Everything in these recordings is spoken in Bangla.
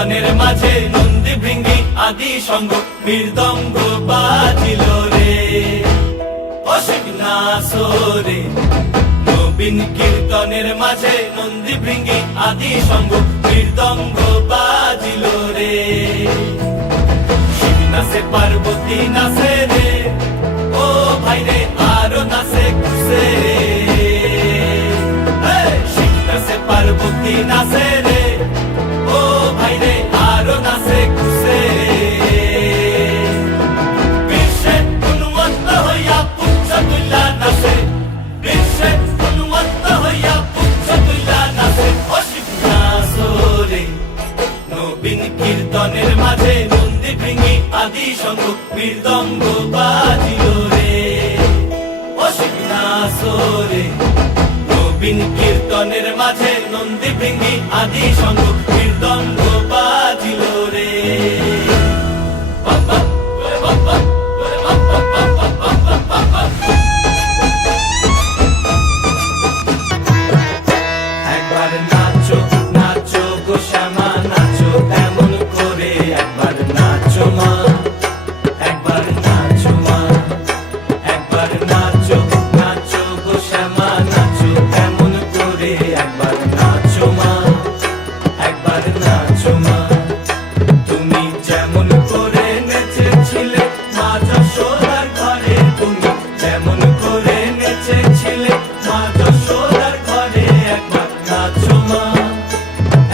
কীর্তনের মাঝে নন্দী ভৃঙ্গি আদি সঙ্গ মৃদঙ্গ বাজিল রে অসিক নাচো রে। নবীন কীর্তনের মাঝে নন্দী ভৃঙ্গি আদি সঙ্গ মৃদঙ্গ বাজিল রে। শিব নাচে পার্বতী নাচে রে, ও ভাই রে আরো নাচে খুশে। শিব নাচে পার্বতী নাচে রে, ও ভাই রে আরো নাচে খুশে। বিশ্বে উন্মত্ত হইয়া পুচ্ছ তুল্লা নাচে, বিশ্বে উন্মত্ত হইয়া পুচ্ছ তুল্লা নাচে। অসিক নাচো রে। নবীন কীর্তনের মাঝে নন্দী ভৃঙ্গি আদি সঙ্গ মৃদঙ্গ বাজিল রে অসিক নাচো রে। নবীন কীর্তনের মাঝে নন্দী ভৃঙ্গি আদি সঙ্গ মৃদঙ্গ বাজিল রে। একবার নাচো নাচো গো শ্যামা নাচো এমন করে, একবার নাচো মা, একবার নাচো মা, একবার নাচো নাচো গো শ্যামা নাচো এমন করে, একবার নাচো মা, একবার নাচো মা। তুমি যেমন করে নেচেছিলে মা যশোদার ঘরে, তুমি যেমন করে নেচেছিলে মা যশোদার ঘরে, একবার নাচো মা,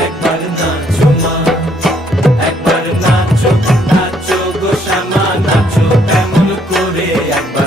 একবার নাচো মা, একবার নাচো নাচো গো শ্যামা নাচো এমন করে, একবার